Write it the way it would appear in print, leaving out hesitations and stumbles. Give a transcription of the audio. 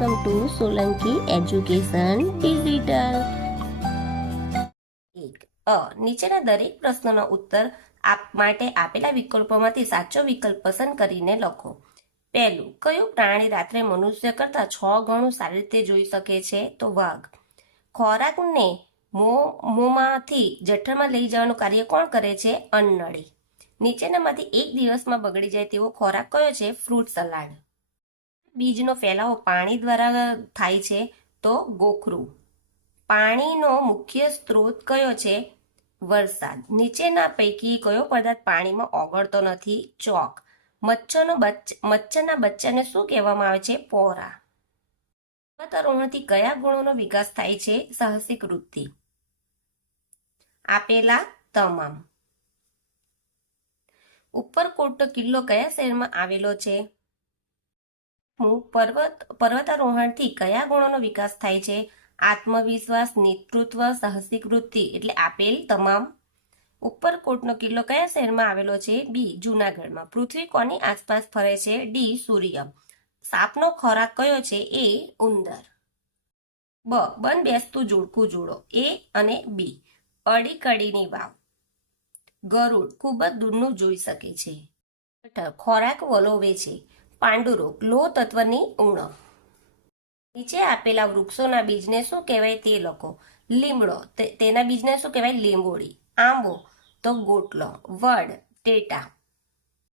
Welcome to Solanki education digital. નીચેના દરેક પ્રશ્નોનો ઉત્તર માટે આપેલા વિકલ્પોમાંથી સાચો વિકલ્પ પસંદ કરીને લખો. પહેલું, કયું પ્રાણી રાત્રે મનુષ્ય કરતાં 6 ગણું સારી રીતે જોઈ શકે છે? તો વાઘ. ખોરાકને મોંમાંથી જઠરમાં લઈ જવાનું કાર્ય કોણ કરે છે? અન્નનળી. નીચેનામાંથી એક દિવસમાં બગડી જાય તેવો ખોરાક કયો છે? Fruit salad. બીજનો ફેલાવો પાણી દ્વારા થાય છે? તો ગોખરું. પાણીનો મુખ્ય સ્ત્રોત કયો છે? વરસાદ. નીચેના પૈકી કયો પદાર્થ પાણીમાં ઓગળતો નથી? ચોક. મચ્છરના બચ્ચાને શું કહેવામાં આવે છે? પોરા. પર્વતારોહણથી કયા ગુણોનો વિકાસ થાય છે? સાહસિક વૃત્તિ. આપેલા તમામ. ઉપરકોટનો કિલ્લો કયા શહેરમાં આવેલો છે? પર્વતારોહણથી કયા ગુણોનો વિકાસ થાય છે? આત્મવિશ્વાસ, નેતૃત્વ, સાહસિક વૃત્તિ. એટલે આપેલ તમામ. ઉપરકોટનો કિલ્લો કયા શહેરમાં આવેલો છે? બી. જૂનાગઢમાં. પૃથ્વી કોની આસપાસ ફરે છે? ડી. સૂર્ય. સાપનો ખોરાક કયો છે? એ. ઉંદર. બંધ બેસતું જોડકું જોડો. એ અને બી. અડીકડીની વાવ. ગરુડ ખૂબ જ દૂરનું જોઈ શકે છે. ખોરાક વલોવે છે. પાંડુરોગ. લોહ તત્વની ઉણપ. નીચે આપેલા વૃક્ષોના બીજને શું કહેવાય તે લખો. લીમડો, તેના બીજને શું કહેવાય? લીંબોળી. આંબો તો ગોટલો. વડ ટેટા.